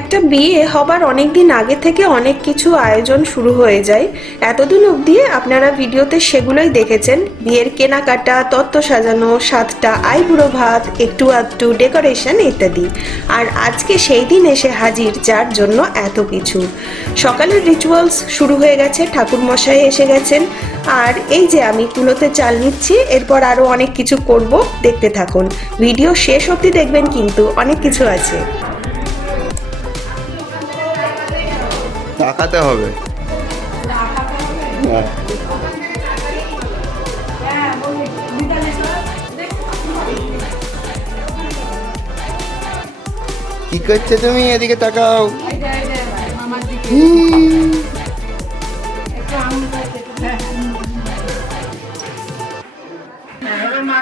একটা বিয়ে হবার অনেক দিন আগে থেকে অনেক কিছু আয়োজন শুরু হয়ে যায়। এতদিন অবধি আপনারা ভিডিওতে সেগুলোই দেখেছেন। বিয়ের কেনাকাটা, তত্ত্ব সাজানো, সাতটা আইবুড়ো ভাত, একটু আধটু ডেকোরেশন ইত্যাদি। আর আজকে সেই দিন এসে হাজির, যার জন্য এত কিছু। সকালের রিচুয়ালস শুরু হয়ে গেছে ঠাকুর মশাই এসে গেছেন। আর এই যে আমি কুলোতে চাল নিচ্ছি, এরপর আরও অনেক কিছু করব, দেখতে থাকুন। ভিডিও শেষ অবধি দেখবেন, কিন্তু অনেক কিছু আছে। তাকাতে হবে হ্যাঁ। কি করছ তুমি এদিকে তাকাও হুম।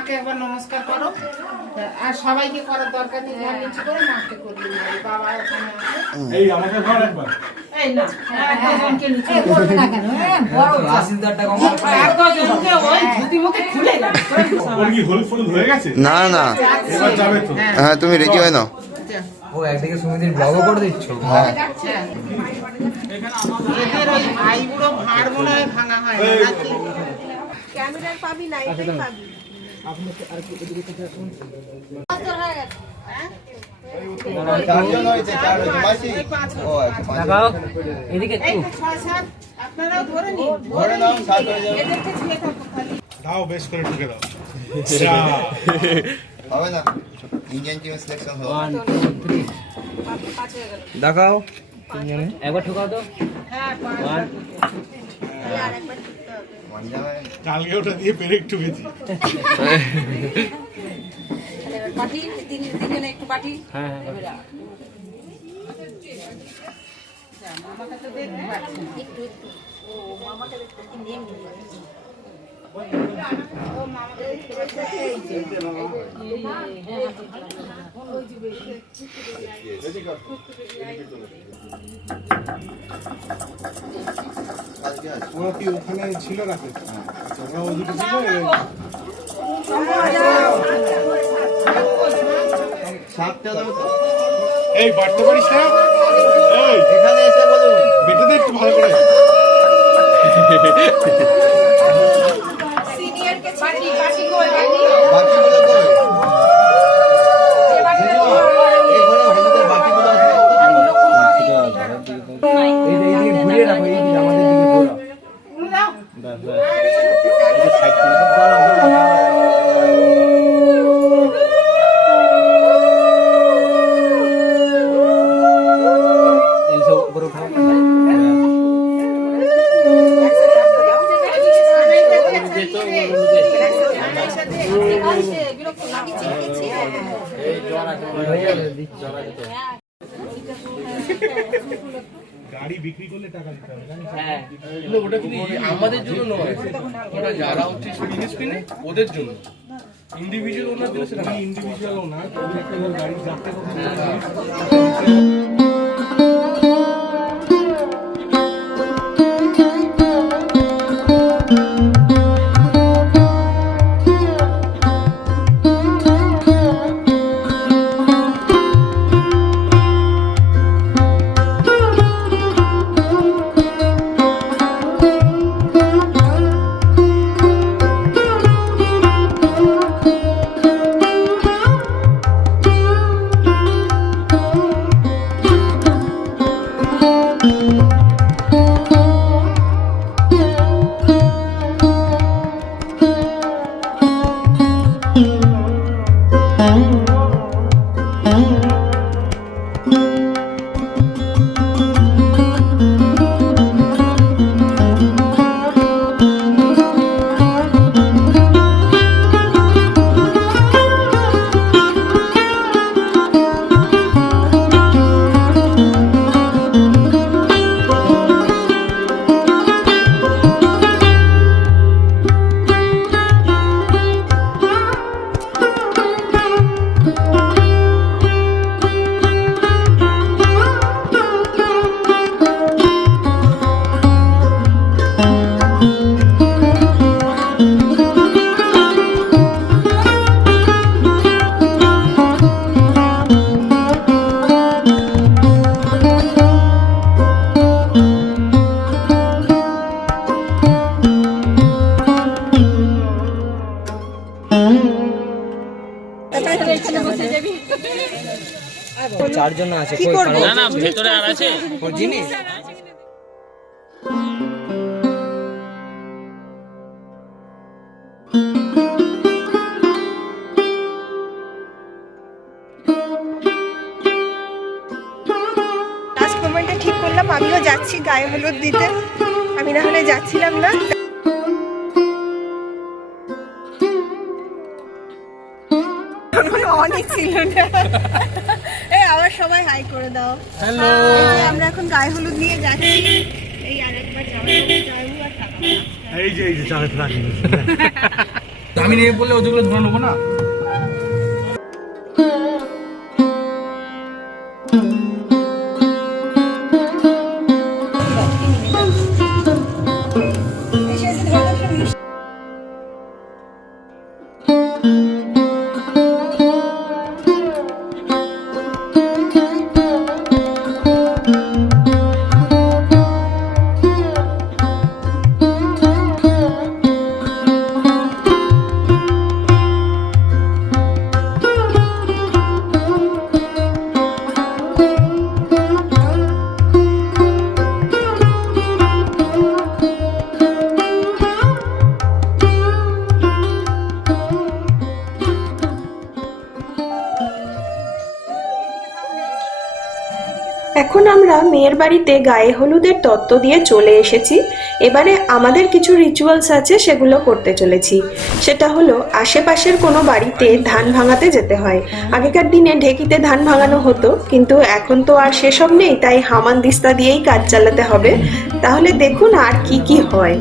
মাকে একবার নমস্কার করো। আর সবাইকে করার দরকার নেই ঘর নিচে করে মাকে করিয়ে নেবে বাবা ওখানে এই আমাকে ঘর একবার। না এক দুজনকে নিচে করবে না হয়ে। গেছে? না না এবার যাবে তো। হ্যাঁ। তুমি রেডি হয়ে নাও। ও একদিকে সুমিতির ব্লগও করে দিচ্ছ। হ্যাঁ। ওই ভাঁড় মনে হয় ভাঙা হয় না নাকি? চারজন হয়েছে চারজন মাসি দাও বেশ করে ঢুকে দাও। হবে না। ইন্ডিয়ান টিম সিলেকশন দেখাও। একবার ঠোকাও তো। হ্যাঁ হয়। কালকে ওটা দিয়ে পেরে একটু গেছি হ্যাঁ হ্যাঁ। কালকে আছে ওরা কি ওখানে ছিল রাতে আচ্ছা, ওই দুটো ছিল সাতটা দাও তো। এই বাড়তে পারিস না? এই এখানে এসে বলুন। একটু ভালো করে। বাকিগুলো কই ঘরে হলুদের বাকিগুলো আছে এই যে এইদিকে ঘুরিয়ে রাখো এই দিকে আমাদের দিকে ঘোরাও ব্যাস ব্যাস এই যে সাইড করে দাও, দাঁড়াও, দাঁড়াও, দাঁড়াও। এই সব উপরে উঠাও গাড়ি বিক্রি করলে টাকা দিতে হবে হ্যাঁ ওটা কিন্তু আমাদের জন্য নয় ওটা যারা হচ্ছে জিনিস কিনে ওদের জন্য। ইন্ডিভিজুয়াল ওনার দিলে সেটা একটা ধর গাড়ি যাত্রা চারজন আছে। কই না না ভেতরে আর আছে। জিনিস? লাস্ট মোমেন্টে ঠিক করলাম আমিও যাচ্ছি গায়ে হলুদ দিতে। আমি না হলে যাচ্ছিলাম না। অনেক ছিল না। আবার সবাই হাই করে দাও। হ্যালো আমরা এখন গায়ে হলুদ নিয়ে যাচ্ছি। এই আরেকবার যাব যাব আর থাকব এই যে এই যে থাকি আমি নিয়ে বললে ওগুলো ধরে নেব না? আমরা বাড়িতে গায়ে হলুদের তত্ত্ব দিয়ে চলে এসেছি। এবারে আমাদের কিছু রিচুয়ালস আছে সেগুলো করতে চলেছি। সেটা হলো আশেপাশের কোনো বাড়িতে ধান ভাঙাতে যেতে হয়। আগেকার দিনে ঢেকিতে ধান ভাঙানো হতো কিন্তু এখন তো আর সেসব নেই তাই হামান দিস্তা দিয়েই কাজ চালাতে হবে। তাহলে দেখুন আর কি কি হয়।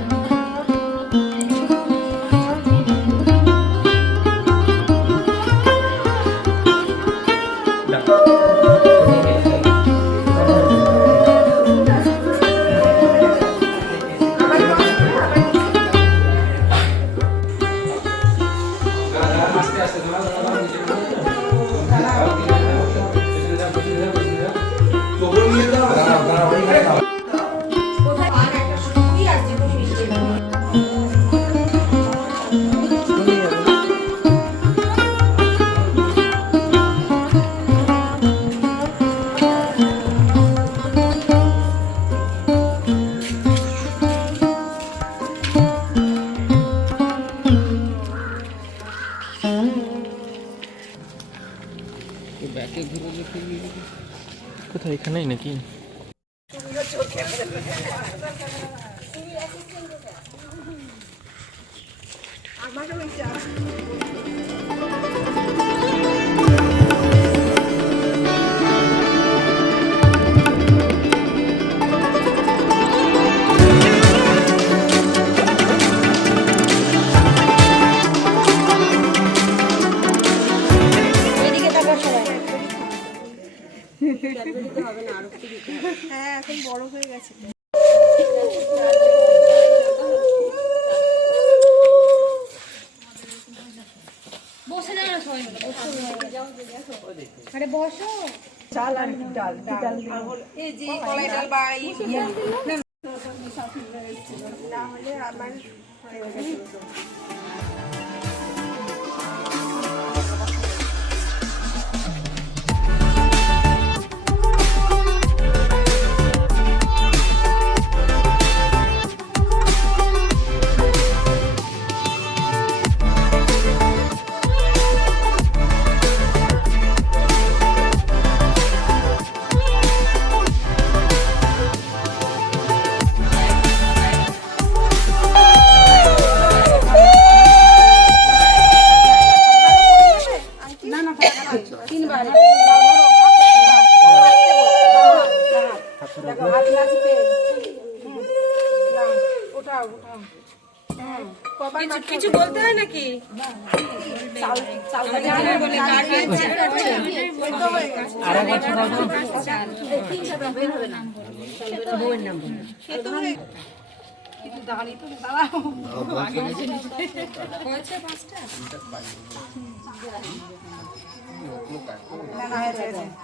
南京。চাল আর ডাল ডাল না হলে আমার কিছু বলতে হয় নাকি?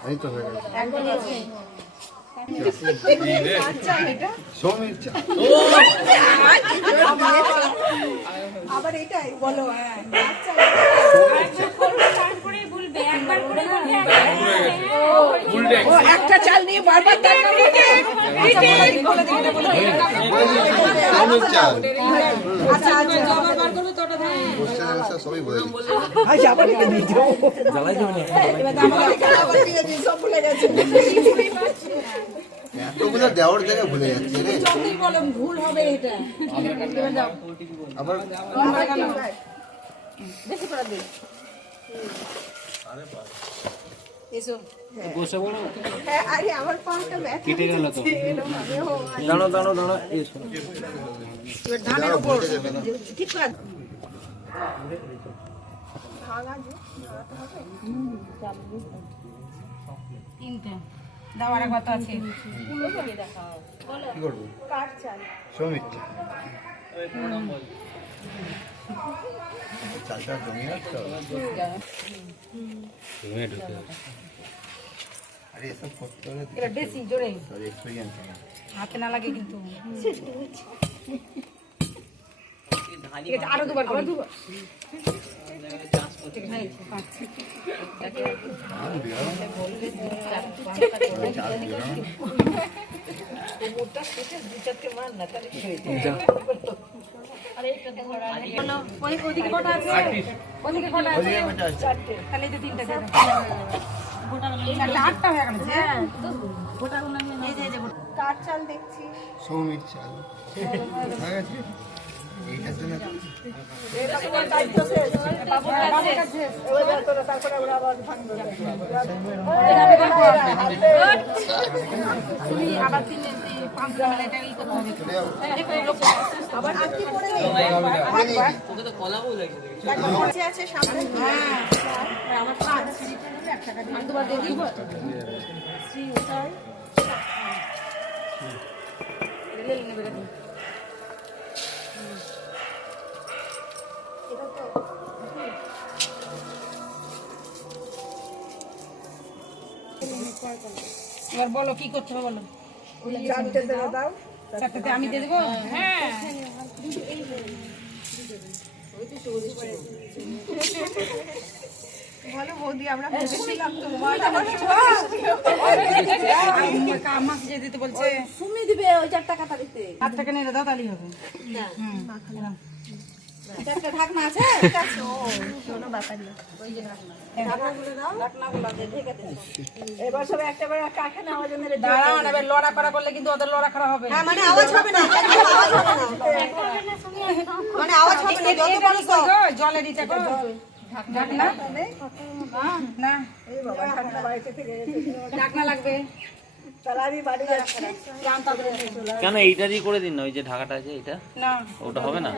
এই তো হয়ে গেছে। একটা চাল নিয়ে বারবার আচ্ছা আচ্ছা।, আচ্ছা, আচ্ছা। সবই বলে। ভুলে গেছে। এতগুলো দেওয়ার জায়গায় ভুলে যাচ্ছে রে। ভুল হবে এটা। আবার বেশি করে দিন বসে বলো হ্যাঁ, আরে আমার পাটা ব্যথা কেটে গেল তো। দাঁড়ো দাঁড়ো দাঁড়ো ঠিক করে। তিনটে। দাও আর কত আছে। কি করব সৌমির চাল চালটা জমিয়ে আরে এসব করতে হলে এটা বেশি জোরে। হাতে না লাগে কিন্তু। ঠিক আছে আরও দুবার আরও দুবার ওদিকে কটা আছে ওদিকে কটা আছে তাহলে এই যে তিনটা হয়ে। কার চাল দেখছি। সৌমির চাল। হয়ে আছে সামনে আমার পাঁচ। আমি দুবার দিয়ে দিব। এটা লেলে এবার বলো কি করতে হবে বলো? চারটে দেবে দাও। চারটাতে আমি দিয়ে দেবো? হ্যাঁ। ভালো বৌদি আমরা ভেবেছিলাম যে দিতে বলছে। তুমি দিবে ওই চার টাকা দিতে। চার টাকা নিয়ে দাও তাহলেই হবে। ঢাকনা আছে? কোনো ব্যাপার এবার সব একটা বার কারখানা আওয়াজ এবার লড়া করা করলে কিন্তু ওদের লড়া করা হবে। হ্যাঁ মানে আওয়াজ হবে না। আওয়াজ হবে না। মানে আওয়াজ হবে না যত বড় সব। জলে দিতে কো ঢাকনা না? এই বাবা ঢাকনা বাড়িতে থেকে ঢাকনা লাগবে। কেন এইটারই করে দিন না ওই যে ঢাকাটা আছে এটা? ওটা হবে না?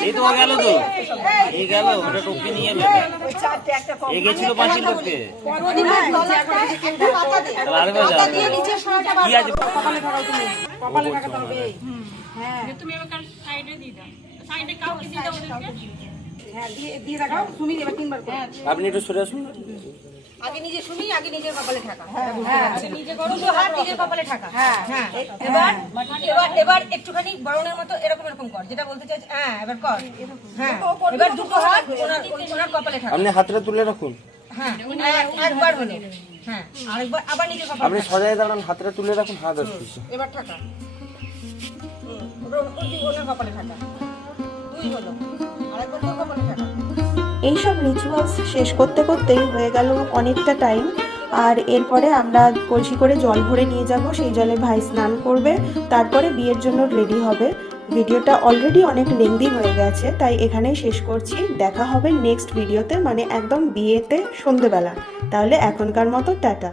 এই তো গেল তো। এই গেল ওটা টপকে নিয়ে এলো। ওই চারটে একটা কম এ গেছিল পাঁচিল টপকে পাতা দে তাহলে আরেকবার যাও নিচে সরাটা কি আছে? কপালে থাকাও তুমি কপালে হ্যাঁ দিয়ে দিয়ে দেখাও। তুমি এবার তিনবার করো। আপনি একটু সরে আসুন। আগে নিজে শুনি আগে নিজের কপালে হ্যাঁ দুটো হাত নিজের কপালে থাকা হ্যাঁ হ্যাঁ এবার এবার এবার একটুখানি বরণের মতো এরকম এরকম কর যেটা বলতে চাইছি হ্যাঁ এবার কর হ্যাঁ এবার দুটো হাত ওনার ওনার কপালে থাকা আপনি হাতটা তুলে রাখুন হ্যাঁ এক- একবার হলো হ্যাঁ আরেকবার আবার নিজের কপালে আপনি সজায় দাঁড়ান হাতটা তুলে রাখুন হাত আসছে এবার ওনার কপালে থাকা দুই হলো আরেকবার তোর কপালে থাকা এইসব রিচুয়ালস শেষ করতে করতেই হয়ে গেল অনেকটা টাইম আর এরপরে আমরা কলসি করে জল ভরে নিয়ে যাব, সেই জলে ভাই স্নান করবে, তারপরে বিয়ের জন্য রেডি হবে। ভিডিওটা অলরেডি অনেক লেন্দি হয়ে গেছে, তাই এখানেই শেষ করছি। দেখা হবে নেক্সট ভিডিওতে মানে একদম বিয়েতে সন্ধেবেলা। তাহলে এখনকার মতো টাটা।